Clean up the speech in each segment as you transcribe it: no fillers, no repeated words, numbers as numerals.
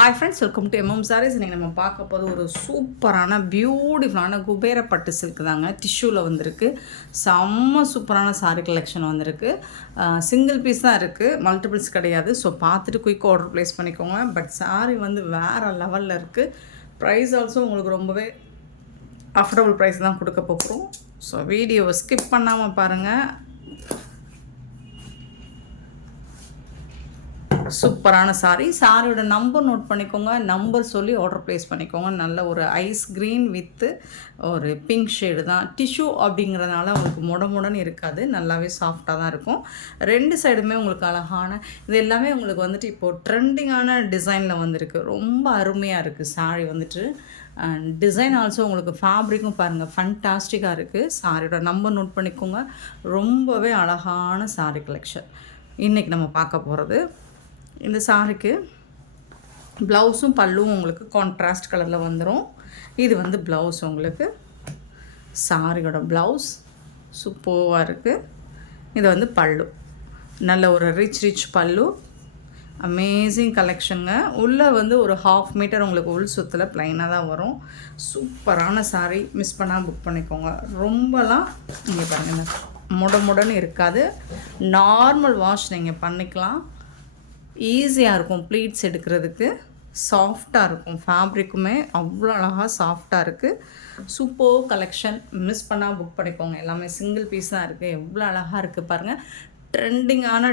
Hi friends, welcome to MM sarees. இன்றைக்கி நம்ம பார்க்க போது ஒரு சூப்பரான பியூட்டிஃபுல்லான குபேர பட்டு சில்க் தாங்க. டிஷ்யூவில் வந்திருக்கு. செம்ம சூப்பரான சாரீ கலெக்ஷன் வந்திருக்கு. சிங்கிள் பீஸ் தான் இருக்குது, மல்டிபிள்ஸ் கிடையாது. ஸோ பார்த்துட்டு குயிக்காக ஆர்டர் ப்ளேஸ் பண்ணிக்கோங்க. பட் சாரீ வந்து வேறு லெவலில் இருக்குது. ப்ரைஸ் ஆல்சோ உங்களுக்கு ரொம்பவே அஃபோர்டபுள் ப்ரைஸ் தான் கொடுக்க போகிறோம். ஸோ வீடியோவை ஸ்கிப் பண்ணாமல் பாருங்கள். சூப்பரான சாரியோட நம்பர் நோட் பண்ணிக்கோங்க. நம்பர் சொல்லி ஆர்டர் ப்ளேஸ் பண்ணிக்கோங்க. நல்ல ஒரு ஐஸ் க்ரீன் வித்து ஒரு பிங்க் ஷேடு தான். டிஷ்யூ அப்படிங்கிறதுனால உங்களுக்கு முடமுடன்னு இருக்காது, நல்லாவே சாஃப்டாக தான் இருக்கும். ரெண்டு சைடுமே உங்களுக்கு அழகான இது எல்லாமே உங்களுக்கு வந்துட்டு இப்போது ட்ரெண்டிங்கான டிசைனில் வந்திருக்கு. ரொம்ப அருமையாக இருக்குது சாரீ வந்துட்டு. அண்ட் டிசைன் ஆல்சோ உங்களுக்கு ஃபேப்ரிக்கும் பாருங்கள் ஃபண்டாஸ்டிக்காக இருக்குது. சாரியோட நம்பர் நோட் பண்ணிக்கோங்க. ரொம்பவே அழகான சாரீ கலெக்ஷன் இன்றைக்கி நம்ம பார்க்க போகிறது. இந்த சாரிக்கு ப்ளவுஸும் பல்லுவும் உங்களுக்கு கான்ட்ராஸ்ட் கலரில் வந்துடும். இது வந்து ப்ளவுஸ், உங்களுக்கு சாரியோட ப்ளவுஸ் சூப்பராக இருக்குது. இது வந்து பல்லு, நல்ல ஒரு ரிச் பல்லு. அமேசிங் கலெக்ஷனுங்க. உள்ளே வந்து ஒரு 1/2 மீட்டர் உங்களுக்கு உள் சுத்தில் ப்ளைனாக தான் வரும். சூப்பரான சாரீ, மிஸ் பண்ணால் புக் பண்ணிக்கோங்க. ரொம்பலாம் இங்கே பாருங்கள், முடன்னு இருக்காது. நார்மல் வாஷ் நீங்கள் பண்ணிக்கலாம். ஈஸியாக இருக்கும் ப்ளீட்ஸ் எடுக்கிறதுக்கு. சாஃப்டாக இருக்கும், ஃபேப்ரிக்குமே அவ்வளோ அழகாக சாஃப்டாக இருக்குது. சூப்பர் கலெக்ஷன், மிஸ் பண்ணால் புக் பண்ணிக்கோங்க. எல்லாமே சிங்கிள் பீஸ் தான் இருக்குது. எவ்வளோ அழகாக இருக்குது பாருங்கள். ட்ரெண்டிங்கான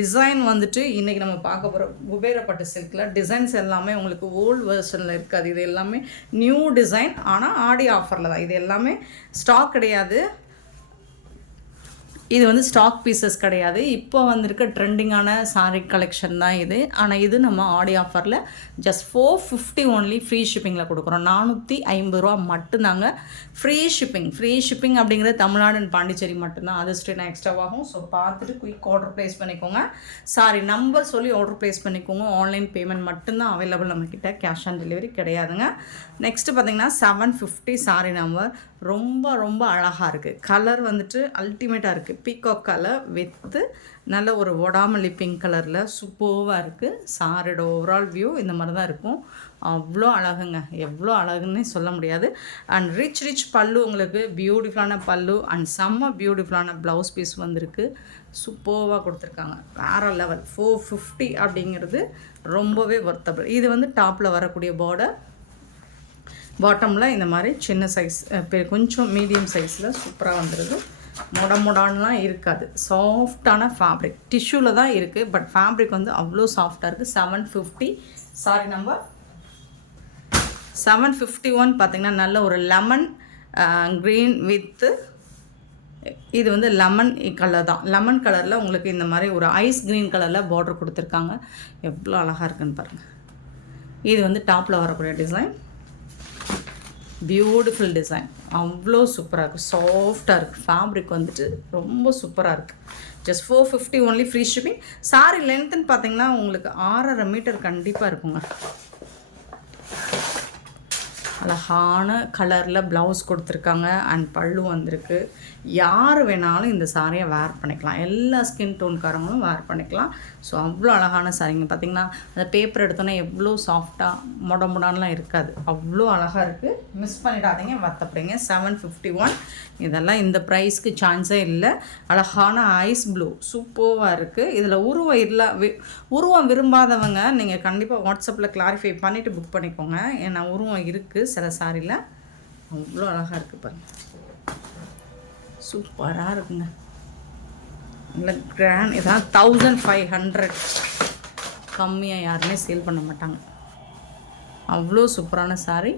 டிசைன் வந்துட்டு இன்றைக்கி நம்ம பார்க்க போகிற குபேர பட்டு சில்கில் டிசைன்ஸ் எல்லாமே உங்களுக்கு ஓல்டு வெர்ஷனில் இருக்காது. இது எல்லாமே நியூ டிசைன், ஆனால் ஆடி ஆஃபரில் தான். இது எல்லாமே ஸ்டாக் கிடையாது. இது வந்து ஸ்டாக் பீசஸ் கிடையாது. இப்போ வந்திருக்க ட்ரெண்டிங்கான சாரீ கலெக்ஷன் தான் இது. ஆனால் இது நம்ம ஆடி ஆஃபரில் ஜஸ்ட் 450 ஒன்லி ஃப்ரீ ஷிப்பிங்கில் கொடுக்குறோம். 450 ரூபா மட்டும்தாங்க ஃப்ரீ ஷிப்பிங் அப்படிங்கிறது தமிழ்நாடு அண்ட் பாண்டிச்சேரி மட்டும்தான். அது ஸ்ட்ரெயினா எக்ஸ்ட்ராவாகும். ஸோ பார்த்துட்டு குயிக் ஆர்டர் ப்ளேஸ் பண்ணிக்கோங்க. சாரி நம்பர் சொல்லி ஆர்டர் ப்ளேஸ் பண்ணிக்கோங்க. ஆன்லைன் பேமெண்ட் மட்டும்தான் அவைலபிள் நம்மக்கிட்ட, கேஷ் ஆன் டெலிவரி கிடையாதுங்க. நெக்ஸ்ட்டு பார்த்திங்கன்னா 750 சாரி நம்பர். ரொம்ப அழகாக இருக்குது. கலர் வந்துட்டு அல்டிமேட்டாக இருக்குது. பீகாக் கலர் வித்து நல்ல ஒரு ஒடாமல்லி பிங்க் கலரில் சூப்பராக இருக்குது. சாரியோட ஓவரால் வியூ இந்த மாதிரி தான் இருக்கும். அவ்வளோ அழகுங்க, எவ்வளோ அழகுன்னே சொல்ல முடியாது. அண்ட் ரிச் பல்லு, உங்களுக்கு பியூட்டிஃபுல்லான பல்லு அண்ட் செம்ம பியூட்டிஃபுல்லான ப்ளவுஸ் பீஸ் வந்திருக்கு. சூப்பராக கொடுத்துருக்காங்க. வேறு லெவல். 450 அப்படிங்கிறது ரொம்பவே ஒர்த்தபிள். இது வந்து டாப்பில் வரக்கூடிய பார்டர், பாட்டமில் இந்த மாதிரி சின்ன சைஸ், கொஞ்சம் மீடியம் சைஸில் சூப்பராக வந்துடுது. முடான்லாம் இருக்காது. சாஃப்டான ஃபேப்ரிக், டிஷ்யூவில் தான் இருக்குது. பட் ஃபேப்ரிக் வந்து அவ்வளோ சாஃப்டாக இருக்குது. 750 சாரி நம்பர் 751 பார்த்திங்கன்னா நல்ல ஒரு லெமன் க்ரீன் வித்து இது வந்து லெமன் கலர் தான். லெமன் கலரில் உங்களுக்கு இந்த மாதிரி ஒரு ஐஸ் க்ரீன் கலரில் பார்டர் கொடுத்துருக்காங்க. எவ்வளோ அழகாக இருக்குன்னு பாருங்கள். இது வந்து டாப்பில் வரக்கூடிய டிசைன். பியூட்டிஃபுல் டிசைன், அவ்வளோ சூப்பராக இருக்குது. சாஃப்டாக இருக்குது. ஃபேப்ரிக் வந்துட்டு ரொம்ப சூப்பராக இருக்குது. Just 450 only free shipping. Sari லென்த்துன்னு பார்த்தீங்கன்னா உங்களுக்கு 6.5 மீட்டர் கண்டிப்பாக இருக்குங்க. அழகான கலரில் ப்ளவுஸ் கொடுத்துருக்காங்க அண்ட் பல்லு வந்திருக்கு. யார் வேணாலும் இந்த சாரியை வேர் பண்ணிக்கலாம். எல்லா ஸ்கின் டோன்காரங்களும் வேர் பண்ணிக்கலாம். ஸோ அவ்வளோ அழகான சாரிங்க. பார்த்திங்கன்னா அந்த பேப்பர் எடுத்தோன்னே எவ்வளோ சாஃப்டாக முடான்லாம் இருக்காது. அவ்வளோ அழகாக இருக்குது. மிஸ் பண்ணிடாதீங்க, வருத்தப்படுங்க. 751 இதெல்லாம் இந்த ப்ரைஸ்க்கு சான்ஸே இல்லை. அழகான ஐஸ் ப்ளூ சூப்பராக இருக்குது. இதில் உருவம் விரும்பாதவங்க நீங்கள் கண்டிப்பாக வாட்ஸ்அப்பில் கிளாரிஃபை பண்ணிவிட்டு புக் பண்ணிக்கோங்க. ஏன்னா உருவம் இருக்குது சில சாரியில். அவ்வளோ அழகாக இருக்குது பாருங்கள். சூப்பராக இருக்குங்க. இல்லை கிராண்ட். இதான் 1500 கம்மியாக யாருமே சேல் பண்ண மாட்டாங்க. அவ்வளோ சூப்பரான சாரி.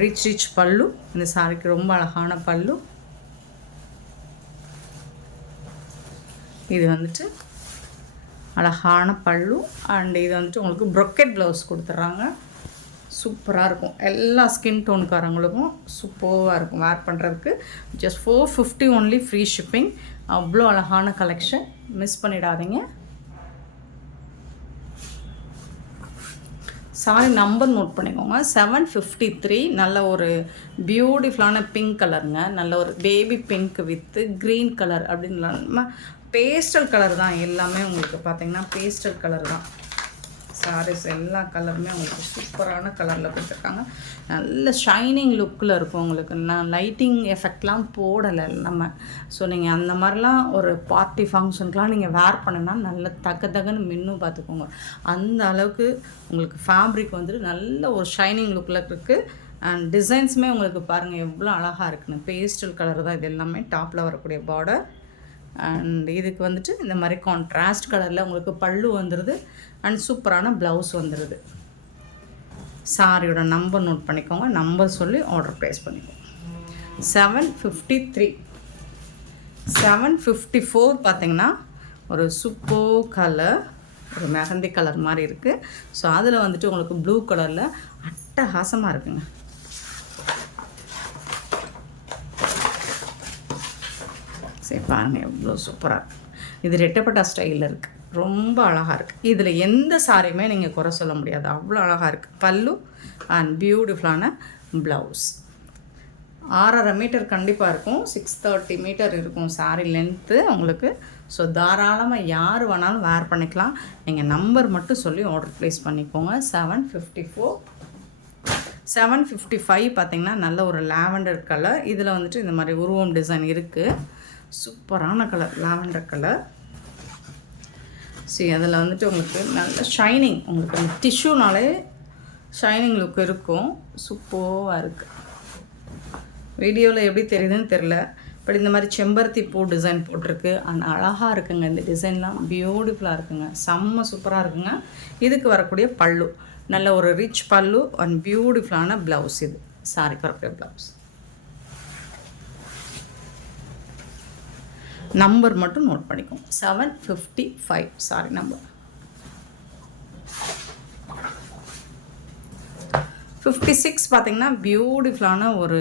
ரிச் பல்லு. இந்த சாரிக்கு ரொம்ப அழகான பல்லு. இது வந்துட்டு அழகான பல்லு அண்ட் இது வந்துட்டு உங்களுக்கு ப்ரொக்கெட் ப்ளவுஸ் கொடுத்துட்றாங்க. சூப்பராக இருக்கும். எல்லா ஸ்கின் டோன்காரங்களுக்கும் சூப்பராக இருக்கும் வேர் பண்ணுறதுக்கு. Just 450 only free shipping. அவ்வளோ அழகான கலெக்ஷன், மிஸ் பண்ணிடாதீங்க. சாரி நம்பர் நோட் பண்ணிக்கோங்க. 753. நல்ல ஒரு பியூட்டிஃபுல்லான பிங்க் கலருங்க. நல்ல ஒரு baby pink with green colour அப்படின்னு பேஸ்டல் கலர் தான் எல்லாமே. உங்களுக்கு பார்த்திங்கன்னா பேஸ்டல் கலர் தான். சாரீஸ் எல்லா கலருமே உங்களுக்கு சூப்பரான கலரில் கொடுத்துருக்காங்க. நல்ல ஷைனிங் லுக்கில் இருக்கும் உங்களுக்கு. நான் லைட்டிங் எஃபெக்ட்லாம் போடலை நம்ம. ஸோ நீங்கள் அந்த மாதிரிலாம் ஒரு பார்ட்டி ஃபங்க்ஷனுக்குலாம் நீங்கள் வேர் பண்ணுன்னா நல்ல தகன்னு மின்னும் பார்த்துக்கோங்க. அந்த அளவுக்கு உங்களுக்கு ஃபேப்ரிக் வந்துட்டு நல்ல ஒரு ஷைனிங் லுக்கில் இருக்குது. அண்ட் டிசைன்ஸுமே உங்களுக்கு பாருங்கள் எவ்வளோ அழகாக இருக்குன்னு. பேஸ்டல் கலர் தான் இது எல்லாமே. டாப்பில் வரக்கூடிய பார்டர். அண்ட் இதுக்கு வந்துட்டு இந்த மாதிரி கான்ட்ராஸ்ட் கலரில் உங்களுக்கு பல்லு வந்துடுது. அண்ட் சூப்பரான ப்ளவுஸ் வந்துடுது. சாரியோட நம்பர் நோட் பண்ணிக்கோங்க. நம்பர் சொல்லி ஆர்டர் ப்ளேஸ் பண்ணிக்கோங்க. 753. 754 பார்த்திங்கன்னா ஒரு சூப்பர் கலர், ஒரு மெஹந்தி கலர் மாதிரி இருக்குது. ஸோ அதில் வந்துட்டு உங்களுக்கு ப்ளூ கலரில் அட்டகாசமாக இருக்குங்க. சரி பாருங்கள் எவ்வளோ சூப்பராக இருக்குது. இது ரெட்டப்பட்டா ஸ்டைலில் இருக்குது. ரொம்ப அழகாக இருக்குது. இதில் எந்த சாரியுமே நீங்கள் குறை சொல்ல முடியாது. அவ்வளோ அழகாக இருக்குது. பல்லு அண்ட் பியூட்டிஃபுல்லான ப்ளவுஸ். 6.5 மீட்டர் கண்டிப்பாக இருக்கும். 630 மீட்டர் இருக்கும் சாரீ லென்த்து உங்களுக்கு. ஸோ தாராளமாக யார் வேணாலும் வேர் பண்ணிக்கலாம். நீங்கள் நம்பர் மட்டும் சொல்லி ஆர்டர் ப்ளேஸ் பண்ணிக்கோங்க. 754. 755 பார்த்திங்கன்னா நல்ல ஒரு லாவெண்டர் கலர். இதில் வந்துட்டு இந்த மாதிரி உருவம் டிசைன் இருக்குது. சூப்பரான கலர் லாவெண்டர் கலர். சரி அதில் வந்துட்டு உங்களுக்கு நல்ல ஷைனிங், உங்களுக்கு அந்த டிஷ்யூனாலே ஷைனிங் லுக் இருக்கும். சூப்பராக இருக்குது. வீடியோவில் எப்படி தெரியுதுன்னு தெரில. பட் இந்த மாதிரி செம்பருத்தி பூ டிசைன் போட்டிருக்கு. அந்த அழகாக இருக்குங்க. இந்த டிசைன்லாம் பியூட்டிஃபுல்லாக இருக்குங்க. செம்ம சூப்பராக இருக்குங்க. இதுக்கு வரக்கூடிய பல்லு நல்ல ஒரு ரிச் பல்லு அண்ட் பியூட்டிஃபுல்லான ப்ளவுஸ். இது சாரிக்கு வரக்கூடிய ப்ளவுஸ். நம்பர் மட்டும் நோட் பண்ணிக்கோங்க. 755 சாரி நம்பர். 56 பார்த்திங்கன்னா பியூட்டிஃபுல்லான ஒரு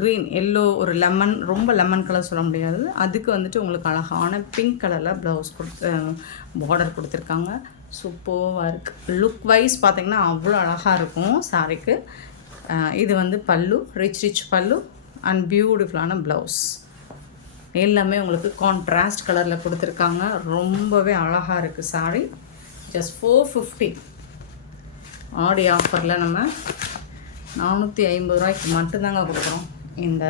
க்ரீன் எல்லோ, ஒரு லெமன், ரொம்ப லெமன் கலர் சொல்ல முடியாது. அதுக்கு வந்துட்டு உங்களுக்கு அழகான பிங்க் கலரில் ப்ளவுஸ் பார்டர் கொடுத்துருக்காங்க. சூப்பராக இருக்குது. லுக் வைஸ் பார்த்திங்கன்னா அவ்வளோ அழகாக இருக்கும் சாரிக்கு. இது வந்து பல்லு, ரிச் பல்லு அண்ட் பியூட்டிஃபுல்லான ப்ளவுஸ். எல்லாமே உங்களுக்கு கான்ட்ராஸ்ட் கலரில் கொடுத்துருக்காங்க. ரொம்பவே அழகாக இருக்குது சாரி. ஜஸ்ட் 450. ஆடி ஆஃபரில் நம்ம 450 ரூபாய்க்கு மட்டும்தாங்க கொடுக்குறோம். இந்த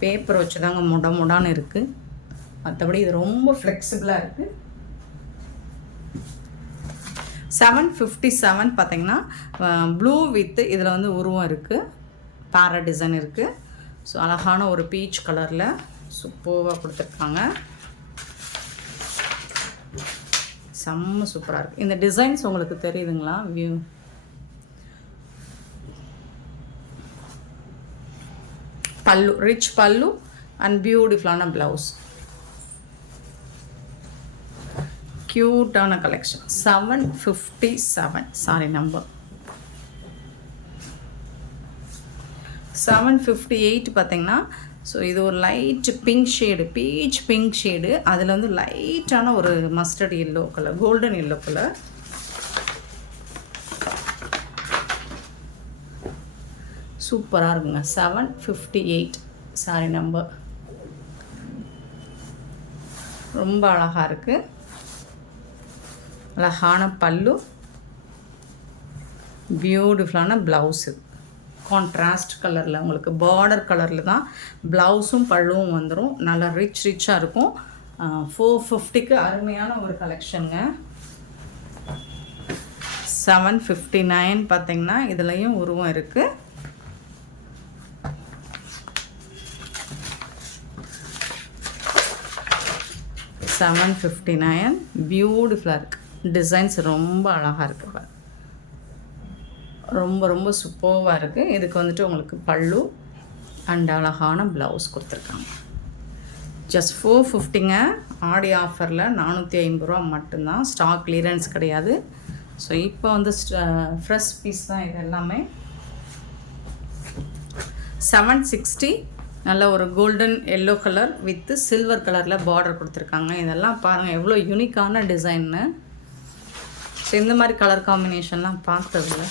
பேப்பர் வச்சு தாங்க முடான்னு இருக்குது. மற்றபடி இது ரொம்ப ஃப்ளெக்சிபிளாக இருக்குது. 757 பார்த்திங்கன்னா ப்ளூ வித் இதில் வந்து உருவம் இருக்குது. பேரட் டிசைன் இருக்குது. ஸோ அழகான ஒரு பீச் கலரில் சூப்பராக கொடுத்துருக்காங்க. செம்ம சூப்பராக இருக்குது. இந்த டிசைன்ஸ் உங்களுக்கு தெரியுதுங்களா? வியூ பல்லு, ரிச் பல்லு அண்ட் பியூட்டிஃபுல்லான ப்ளவுஸ். க்யூட்டான கலெக்ஷன். 757 sorry number. 758 பார்த்திங்கன்னா ஸோ இது ஒரு light pink shade, beach pink shade. அதில் வந்து லைட்டான ஒரு mustard yellow colour, golden yellow colour. சூப்பராக இருக்குங்க. 758 சாரி நம்பர். ரொம்ப அழகாக இருக்குது. அழகான பல்லு, பியூட்டிஃபுல்லான ப்ளவுஸு. கான்ட்ராஸ்ட் கலரில் உங்களுக்கு பார்டர் கலரில் தான் ப்ளவுஸும் பல்லுவும் வந்துடும். நல்லா ரிச்சாக இருக்கும். 450க்கு அருமையான ஒரு கலெக்ஷனுங்க. 759 பார்த்திங்கன்னா இதுலேயும் உருவம் இருக்குது. 759 பியூட்டிஃபுல்லாக இருக்குது. டிசைன்ஸ் ரொம்ப அழகாக இருக்குது. ரொம்ப சூப்பராக இருக்குது. இதுக்கு வந்துட்டு உங்களுக்கு பல்லு அண்ட் அழகான ப்ளவுஸ் கொடுத்துருக்காங்க. ஜஸ்ட் 450ங்க. ஆடி ஆஃபரில் 450 ரூபா மட்டும்தான். ஸ்டாக் கிளியரன்ஸ் கிடையாது. ஸோ இப்போ வந்து ஃப்ரெஷ் பீஸ் தான் இது எல்லாமே. 760 நல்ல ஒரு golden yellow colour with silver கலரில் பார்டர் கொடுத்துருக்காங்க. இதெல்லாம் பாருங்கள் எவ்வளோ யூனிக்கான டிசைன்னு. ஸோ இந்த மாதிரி கலர் காம்பினேஷன்லாம் பார்த்ததில்ல.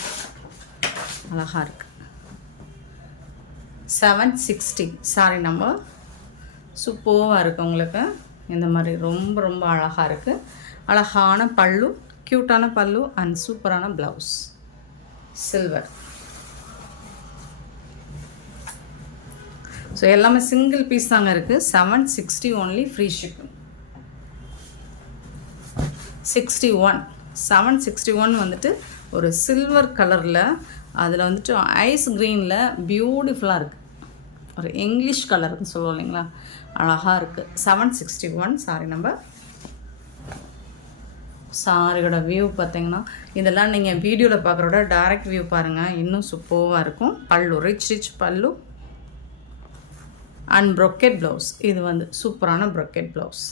அழகாக இருக்குது. 760 சாரி நம்பர். சூப்பராக இருக்குது உங்களுக்கு. இந்த மாதிரி ரொம்ப அழகாக இருக்குது. அழகான பல்லு, க்யூட்டான பல்லு அண்ட் சூப்பரான ப்ளவுஸ் சில்வர். ஸோ எல்லாமே சிங்கிள் பீஸ் தாங்க இருக்குது. 760 ஒன்லி, ஃப்ரீ ஷிப்பிங். 761 வந்துட்டு ஒரு சில்வர் கலரில், அதில் வந்துட்டு ஐஸ் க்ரீனில் பியூட்டிஃபுல்லாக இருக்குது. ஒரு இங்கிலீஷ் கலருன்னு சொல்லுவோம் இல்லைங்களா, அழகாக இருக்குது. 761 சாரி நம்பர். சாரியோட வியூ பார்த்தீங்கன்னா இதெல்லாம் நீங்கள் வீடியோவில் பார்க்குறோட டைரக்ட் வியூ பாருங்கள், இன்னும் சூப்பராக இருக்கும். பல்லு ரிச் பல்லு அண்ட் ப்ரொக்கெட் ப்ளவுஸ். இது வந்து சூப்பரான ப்ரொக்கெட் ப்ளவுஸ்.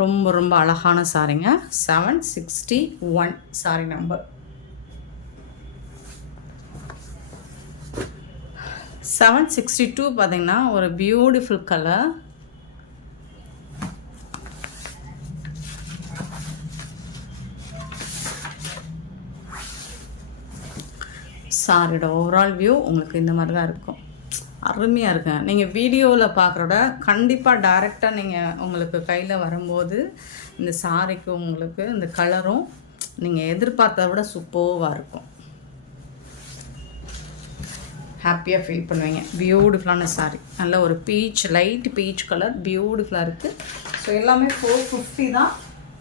ரொம்ப ரொம்ப அழகான சாரிங்க. 761 சாரி நம்பர். 762 பார்த்தீங்கன்னா ஒரு பியூட்டிஃபுல் கலர். சாரியோட ஓவரால் வியூ உங்களுக்கு இந்த மாதிரி தான் இருக்கும். அருமையாக இருக்குங்க. நீங்கள் வீடியோவில் பார்க்குறோட கண்டிப்பாக டைரெக்டாக நீங்கள் உங்களுக்கு கையில் வரும்போது இந்த சாரிக்கு உங்களுக்கு இந்த கலரும் நீங்கள் எதிர்பார்த்ததை விட சூப்பராக இருக்கும். ஹாப்பியாக ஃபீல் பண்ணுவீங்க. பியூட்டிஃபுல்லான சாரி, நல்ல ஒரு பீச், லைட் பீச் கலர், பியூட்டிஃபுல்லாக இருக்குது. ஸோ எல்லாமே 450 தான்.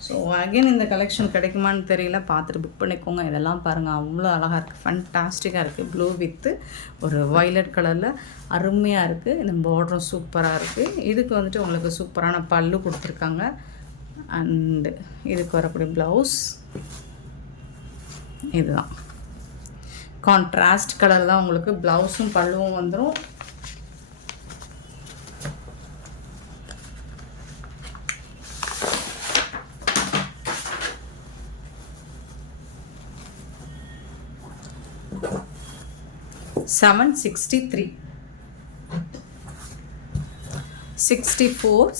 ஸோ அகெயின் இந்த கலெக்ஷன் கிடைக்குமான்னு தெரியல, பார்த்துட்டு புக் பண்ணிக்கோங்க. இதெல்லாம் பாருங்கள், அவ்வளோ அழகாக இருக்குது, ஃபண்டாஸ்டிக்காக இருக்குது. ப்ளூ வித்து ஒரு வயலட் கலரில் அருமையாக இருக்குது. இந்த பார்டரும் சூப்பராக இருக்குது. இதுக்கு வந்துட்டு உங்களுக்கு சூப்பரான பல்லு கொடுத்துருக்காங்க. அண்டு இதுக்கு வரக்கூடிய ப்ளவுஸ் இதுதான். கான்ட்ராஸ்ட் கலர் தான் உங்களுக்கு ப்ளவுஸும் பல்லுவும் வந்துடும். $763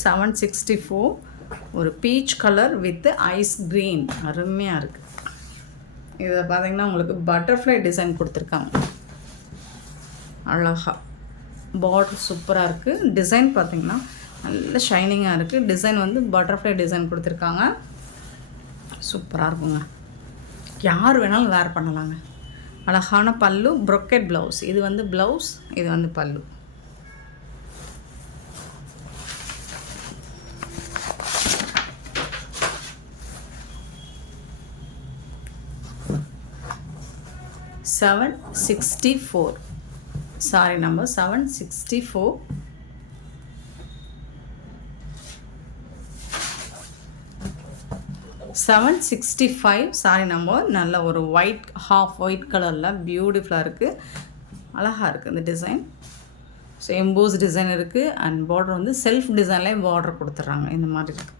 764 ஒரு peach colour with ice green, அருமையாக இருக்குது. இதை பார்த்தீங்கன்னா உங்களுக்கு பட்டர்ஃப்ளை டிசைன் கொடுத்துருக்காங்க. அழகாக பார்டர் சூப்பராக இருக்குது. டிசைன் பார்த்திங்கன்னா நல்ல ஷைனிங்காக இருக்குது. டிசைன் வந்து பட்டர்ஃப்ளை டிசைன் கொடுத்துருக்காங்க. சூப்பராக இருக்குங்க, யார் வேணாலும் வேர் பண்ணலாங்க. அழகான பல்லு, ப்ரொக்கெட் ப்ளவுஸ். இது வந்து ப்ளவுஸ், இது வந்து பல்லு. $764 சாரி நம்பர் 764. $765 sorry number. நல்ல ஒரு ஒயிட், ஹாஃப் ஒயிட் கலரில் பியூட்டிஃபுல்லாக இருக்குது, அழகாக இருக்குது இந்த டிசைன். ஸோ எம்போஸ் டிசைன் இருக்குது அண்ட் பார்டர் வந்து செல்ஃப் டிசைன்லேயே பார்டர் கொடுத்துட்றாங்க. இந்த மாதிரி இருக்குது.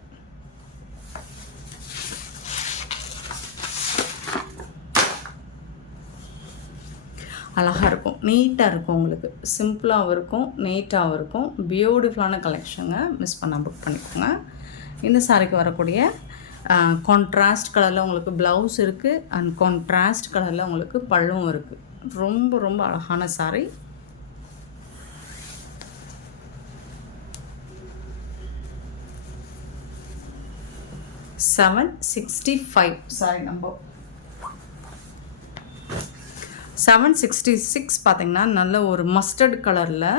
அழகாக இருக்கும், நீட்டாக இருக்கும், உங்களுக்கு சிம்பிளாகவும் இருக்கும், நீட்டாகவும் இருக்கும். பியூட்டிஃபுல்லான கலெக்ஷனுங்க, மிஸ் பண்ணால் புக் பண்ணிக்கோங்க. இந்த சாரிக்கு வரக்கூடிய கான்ட்ராஸ்ட் கலரில் உங்களுக்கு ப்ளவுஸ் இருக்குது அண்ட் கான்ட்ராஸ்ட் கலரில் உங்களுக்கு பல்லும் இருக்குது. ரொம்ப ரொம்ப அழகான சாரி. $765 sorry number. 766 பார்த்திங்கன்னா நல்ல ஒரு மஸ்டர்ட் கலரில்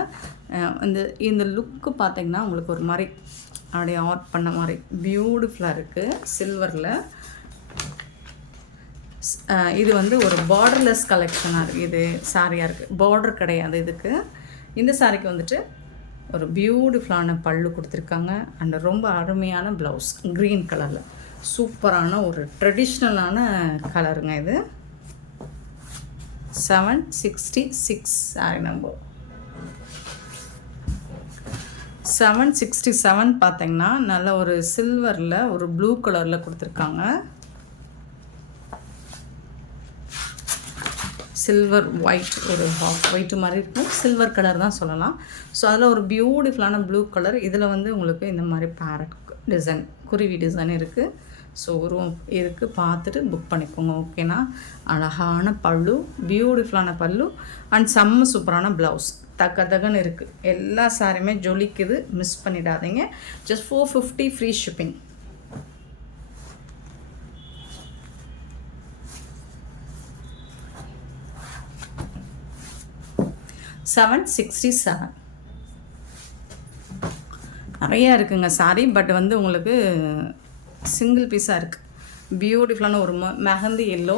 இந்த லுக்கு பார்த்திங்கன்னா உங்களுக்கு ஒரு மாதிரி அப்படியே ஆர்ட் பண்ண மாதிரி பியூட்டிஃபுல்லாக இருக்குது சில்வரில். இது வந்து ஒரு பார்டர்லெஸ் கலெக்ஷனாக இருக்குது. இது சாரியாக இருக்குது, பார்டர் கிடையாது இதுக்கு. இந்த சாரிக்கு வந்துட்டு ஒரு பியூட்டிஃபுல்லான பல்லு கொடுத்துருக்காங்க அண்ட் ரொம்ப அருமையான ப்ளவுஸ் க்ரீன் கலரில். சூப்பரான ஒரு ட்ரெடிஷ்னலான கலருங்க இது. 766 சாரி நம்பர். 767 பார்த்தீங்கன்னா நல்ல ஒரு சில்வரில் ஒரு ப்ளூ கலரில் கொடுத்துருக்காங்க. சில்வர் ஒயிட், ஒரு ஹாஃப் ஒயிட் மாதிரி இருக்கும், சில்வர் கலர் தான் சொல்லலாம். ஸோ அதில் ஒரு பியூட்டிஃபுல்லான ப்ளூ கலர். இதில் வந்து உங்களுக்கு இந்த மாதிரி பேரட் டிசைன், குருவி டிசைன் இருக்குது. ஸோ உருவம் இருக்குது, பார்த்துட்டு புக் பண்ணிக்கோங்க. ஓகேனா, அழகான பல்லு, பியூட்டிஃபுல்லான பல்லு அண்ட் செம்ம சூப்பரான ப்ளவுஸ். தக்க தகன்னு இருக்குது. எல்லா சாரியுமே ஜொலிக்குது, மிஸ் பண்ணிடாதீங்க. Just 450 free shipping. $767. நிறையா இருக்குங்க சாரி. பட் வந்து உங்களுக்கு சிங்கிள் பீஸாக இருக்குது. பியூட்டிஃபுல்லான ஒரு மெஹந்தி எல்லோ,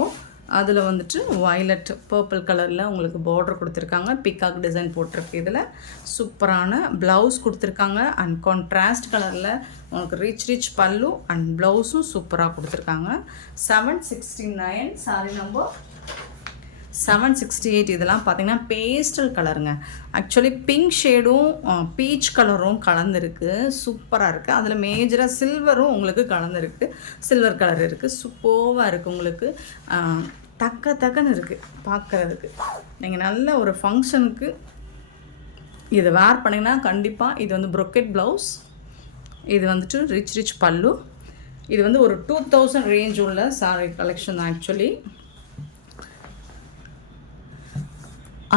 அதில் வந்துட்டு வயலட் பர்பிள் கலரில் உங்களுக்கு பார்டர் கொடுத்துருக்காங்க. பிக்காக் டிசைன் போட்டிருக்கு. இதில் சூப்பரான ப்ளவுஸ் கொடுத்துருக்காங்க. அண்ட் கான்ட்ராஸ்ட் கலரில் உங்களுக்கு ரிச் பல்லு அண்ட் ப்ளவுஸும் சூப்பராக கொடுத்துருக்காங்க. 769 சாரி நம்பர் 768. இதெல்லாம் பார்த்தீங்கன்னா பேஸ்டல் கலருங்க. ஆக்சுவலி பிங்க் ஷேடும் பீச் கலரும் கலந்துருக்கு. சூப்பராக இருக்குது. அதில் மேஜராக சில்வரும் உங்களுக்கு கலந்துருக்கு. சில்வர் கலர் இருக்குது. சூப்பராக இருக்குது. உங்களுக்கு தக்கன்னு இருக்குது பார்க்குறதுக்கு. நீங்கள் நல்ல ஒரு ஃபங்க்ஷனுக்கு இதை வேர் பண்ணிங்கன்னா கண்டிப்பாக இது வந்து ப்ரொக்கெட் ப்ளவுஸ். இது வந்துட்டு ரிச் பல்லு. இது வந்து ஒரு 2000 ரேஞ்ச் உள்ள சாரி கலெக்ஷன் தான். ஆக்சுவலி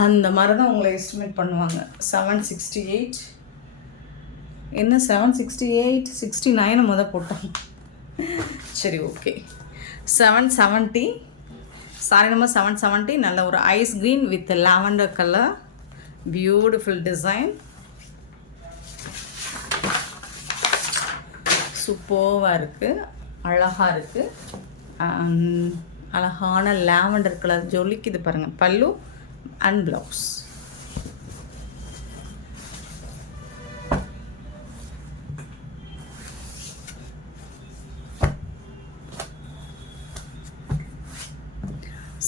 அந்த மாதிரி தான் உங்களை எஸ்டிமேட் பண்ணுவாங்க. 768 என்ன 768 69 போட்டாங்க. சரி, ஓகே. 770 sorry number 770. நல்ல ஒரு ice green with lavender colour. Beautiful design. சூப்பராக இருக்குது. அழகாக இருக்குது. அழகான லாவெண்டர் கலர் ஜொலிக்குது பாருங்கள். பல்லு and blouse.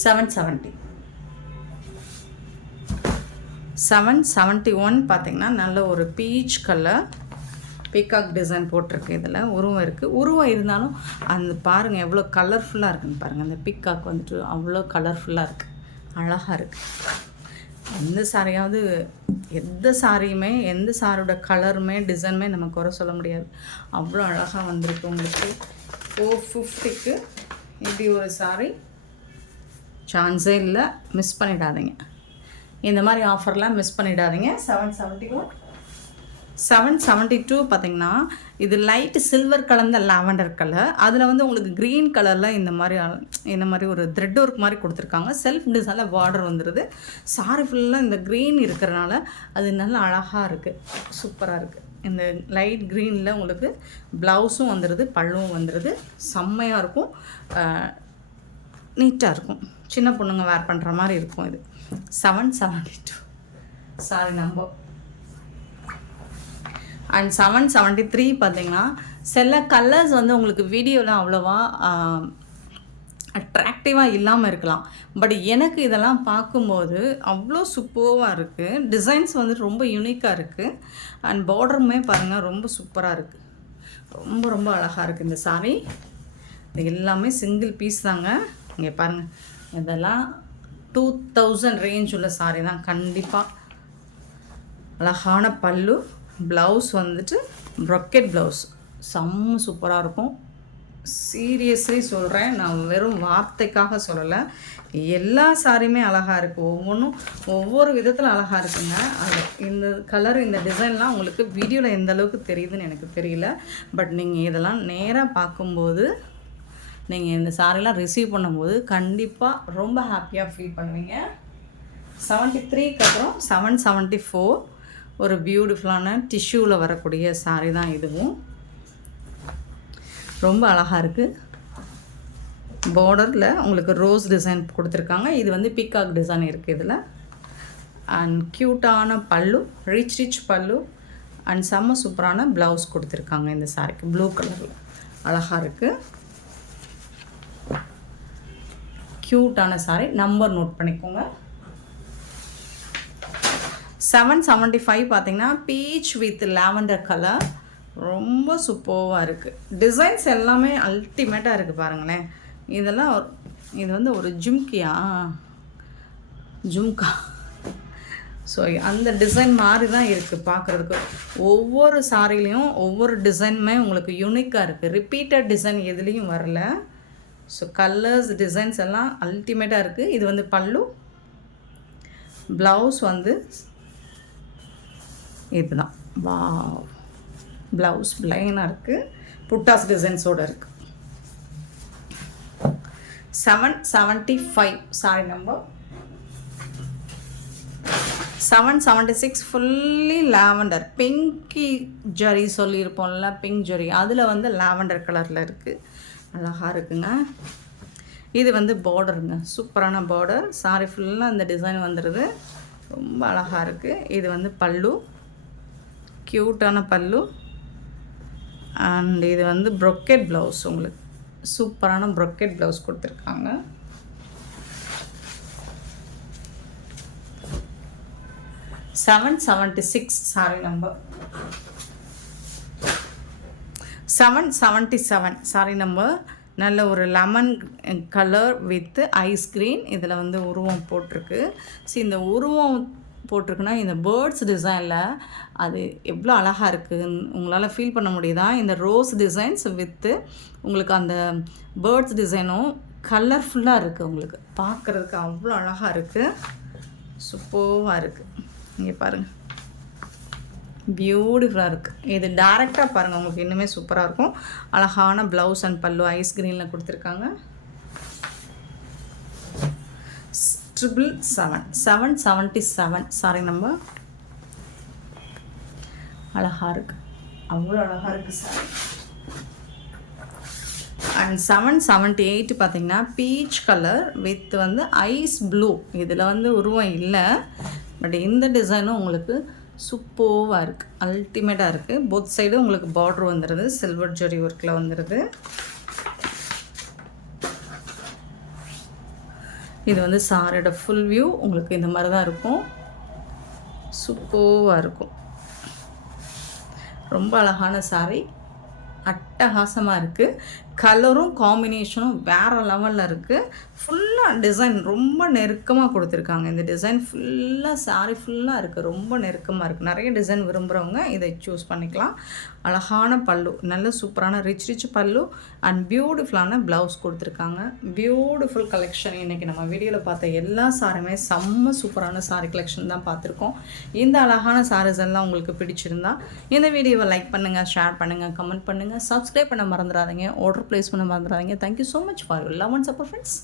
$770. 771 பார்த்தீங்கன்னா நல்ல ஒரு பீச் கலர் பீகாக் டிசைன் போட்டிருக்கு. இதில் உருவம் இருக்குது. உருவம் இருந்தாலும் அந்த பாருங்கள் எவ்வளோ கலர்ஃபுல்லாக இருக்குன்னு பாருங்கள். அந்த பீகாக் வந்துட்டு அவ்வளோ கலர்ஃபுல்லாக இருக்குது. அழகாக இருக்குது. எந்த சாரியாவது எந்த சாரியுமே எந்த சாரியோட கலருமே டிசைனுமே நம்ம குறை சொல்ல முடியாது. அவ்வளோ அழகாக வந்திருக்கு. உங்களுக்கு 450க்கு இப்படி ஒரு சாரி சான்ஸே இல்லை. மிஸ் பண்ணிடாதீங்க. இந்த மாதிரி ஆஃபர்லாம் மிஸ் பண்ணிடாதீங்க. 771 772 பார்த்திங்கன்னா இது லைட்டு சில்வர் கலந்த லாவெண்டர் கலர். அதில் வந்து உங்களுக்கு க்ரீன் கலரில் இந்த மாதிரி ஒரு த்ரெட் ஒர்க் மாதிரி கொடுத்துருக்காங்க. செல்ஃப் டிசைனில் பார்டர் வந்துடுது. சாரி ஃபுல்லாக இந்த க்ரீன் இருக்கிறனால அது நல்லா அழகாக இருக்குது. சூப்பராக இருக்குது. இந்த லைட் க்ரீனில் உங்களுக்கு ப்ளவுஸும் வந்துடுது, பல்லுவும் வந்துடுது. செம்மையாக இருக்கும். நீட்டாக இருக்கும். சின்ன பொண்ணுங்க வேர் பண்ணுற மாதிரி இருக்கும். இது 772 சாரி நம்பர். அண்ட் 773 பார்த்திங்கன்னா சில கலர்ஸ் வந்து உங்களுக்கு வீடியோவில் அவ்வளோவா அட்ராக்டிவாக இல்லாமல் இருக்கலாம். பட் எனக்கு இதெல்லாம் பார்க்கும்போது அவ்வளோ சூப்பராக இருக்குது. டிசைன்ஸ் வந்து ரொம்ப யூனிக்காக இருக்குது. அண்ட் பார்டருமே பாருங்கள் ரொம்ப சூப்பராக இருக்குது. ரொம்ப அழகாக இருக்குது இந்த சாரி. இது எல்லாமே சிங்கிள் பீஸ் தாங்க. இங்கே பாருங்கள், இதெல்லாம் 2000 ரேஞ்ச் உள்ள சாரி தான். கண்டிப்பாக அழகான பல்லு, ப்ளவுஸ் வந்துட்டு ப்ரொக்கெட் ப்ளவுஸ் செம்ம சூப்பராக இருக்கும். சீரியஸ்லி சொல்கிறேன், நான் வெறும் வார்த்தைக்காக சொல்லலை. எல்லா சாரியுமே அழகாக இருக்குது. ஒவ்வொரு விதத்தில் அழகாக இருக்குங்க. அது இந்த கலர் இந்த டிசைன்லாம் உங்களுக்கு வீடியோவில் எந்த அளவுக்கு தெரியுதுன்னு எனக்கு தெரியல. பட் நீங்கள் இதெல்லாம் நேராக பார்க்கும்போது, நீங்கள் இந்த சாரிலாம் ரிசீவ் பண்ணும்போது கண்டிப்பாக ரொம்ப ஹாப்பியாக ஃபீல் பண்ணுவீங்க. 73க்கு அப்புறம் 774 ஒரு பியூட்டிஃபுல்லான டிஷ்யூவில் வரக்கூடிய சாரி தான் இதுவும். ரொம்ப அழகாக இருக்குது. பார்டரில் உங்களுக்கு ரோஸ் டிசைன் கொடுத்துருக்காங்க. இது வந்து பீகாக் டிசைன் இருக்குது இதில். அண்ட் க்யூட்டான பல்லு, ரிச் பல்லு அண்ட் செம்ம சூப்பரான ப்ளவுஸ் கொடுத்துருக்காங்க இந்த சாரிக்கு. ப்ளூ கலரில் அழகாக இருக்குது. க்யூட்டான சாரி. நம்பர் நோட் பண்ணிக்கோங்க. 775 பார்த்தீங்கன்னா பீச் வித் லாவெண்டர் கலர். ரொம்ப சூப்பராக இருக்குது. டிசைன்ஸ் எல்லாமே அல்டிமேட்டாக இருக்குது பாருங்களேன். இதெல்லாம் இது வந்து ஒரு ஜும்கா. ஸோ அந்த டிசைன் மாதிரி தான் இருக்குது பார்க்குறதுக்கு. ஒவ்வொரு சாரிலையும் ஒவ்வொரு டிசைனுமே உங்களுக்கு யூனிக்காக இருக்குது. ரிப்பீட்டட் டிசைன் எதுலேயும் வரல. ஸோ கலர்ஸ் டிசைன்ஸ் எல்லாம் அல்டிமேட்டாக இருக்குது. இது வந்து பல்லு, ப்ளவுஸ் வந்து இதுதான். வாவ்! ப்ளவுஸ் பிளைனாக இருக்குது, புட்டாஸ் டிசைன்ஸோடு இருக்குது. 775 சாரி நம்பர். 776 ஃபுல்லி லாவெண்டர், பிங்கி ஜரி சொல்லியிருப்போம்ல, பிங்க் ஜரி, அதில் வந்து லாவெண்டர் கலரில் இருக்குது. அழகாக இருக்குங்க. இது வந்து பார்டருங்க, சூப்பரான பார்டர். சாரி ஃபுல்லாக அந்த டிசைன் வந்துடுது, ரொம்ப அழகாக இருக்குது. இது வந்து பல்லு, க்யூட்டான பல்லு. அண்ட் இது வந்து ப்ரொக்கெட் ப்ளவுஸ், உங்களுக்கு சூப்பரான ப்ரொக்கெட் ப்ளவுஸ் கொடுத்துருக்காங்க. $776 சாரி நம்பர். 777 sorry number. நல்ல ஒரு lemon colour with ice green. இதில் வந்து உருவம் போட்டிருக்கு. இந்த உருவம் போட்டிருக்குன்னா இந்த பேர்ட்ஸ் டிசைனில் அது எவ்வளோ அழகாக இருக்குதுன்னு உங்களால் ஃபீல் பண்ண முடியுதா? இந்த ரோஸ் டிசைன்ஸ் வித்து உங்களுக்கு அந்த பேர்ட்ஸ் டிசைனும் கலர்ஃபுல்லாக இருக்குது. உங்களுக்கு பார்க்குறதுக்கு அவ்வளோ அழகாக இருக்குது, சூப்பராக இருக்குது. இங்கே பாருங்கள், பியூட்டிஃபுல்லாக இருக்குது. இது டேரெக்டாக பாருங்கள், உங்களுக்கு இன்னுமே சூப்பராக இருக்கும். அழகான ப்ளவுஸ் அண்ட் பல்லு ஐஸ் க்ரீனில் கொடுத்துருக்காங்க. 777 சாரி நம்பர். அழகாக இருக்குது, அவ்வளோ அழகாக இருக்குது சாரி. அண்ட் 778 பார்த்திங்கன்னா பீச் கலர் வித் வந்து ஐஸ் ப்ளூ. இதில் வந்து உருவம் இல்லை, பட் இந்த டிசைனும் உங்களுக்கு சூப்பராக இருக்குது, அல்டிமேட்டாக இருக்குது. போத் சைடும் உங்களுக்கு பார்டர் வந்துடுது, சில்வர் ஜரி ஒர்க்கில் வந்துடுது. இது வந்து சாரியோட ஃபுல் வியூ உங்களுக்கு இந்த மாதிரி தான் இருக்கும், சூப்பராக இருக்கும். ரொம்ப அழகான சாரி, அட்டகாசமாக இருக்குது. கலரும் காம்பினேஷனும் வேறு லெவலில் இருக்குது. ஃபுல்லாக டிசைன் ரொம்ப நெருக்கமாக கொடுத்துருக்காங்க. இந்த டிசைன் ஃபுல்லாக சாரி ஃபுல்லாக இருக்குது, ரொம்ப நெருக்கமாக இருக்குது. நிறைய டிசைன் விரும்புகிறவங்க இதை சூஸ் பண்ணிக்கலாம். அழகான பல்லு, நல்ல சூப்பரான ரிச் பல்லு அண்ட் பியூட்டிஃபுல்லான ப்ளவுஸ் கொடுத்துருக்காங்க. Beautiful collection. இன்றைக்கி நம்ம வீடியோவில் பார்த்த எல்லா சாரியுமே செம்ம சூப்பரான சாரி கலெக்ஷன் தான் பார்த்துருக்கோம். இந்த அழகான சாரீஸ் எல்லாம் உங்களுக்கு பிடிச்சிருந்தா இந்த வீடியோவை லைக் பண்ணுங்கள், ஷேர் பண்ணுங்கள், கமெண்ட் பண்ணுங்கள், சப்ஸ்கிரைப் பண்ண மறந்துடாதீங்க, ஆர்டர் ப்ளேஸ் பண்ண மறந்துடாதீங்க. Thank you so much for your love and support friends.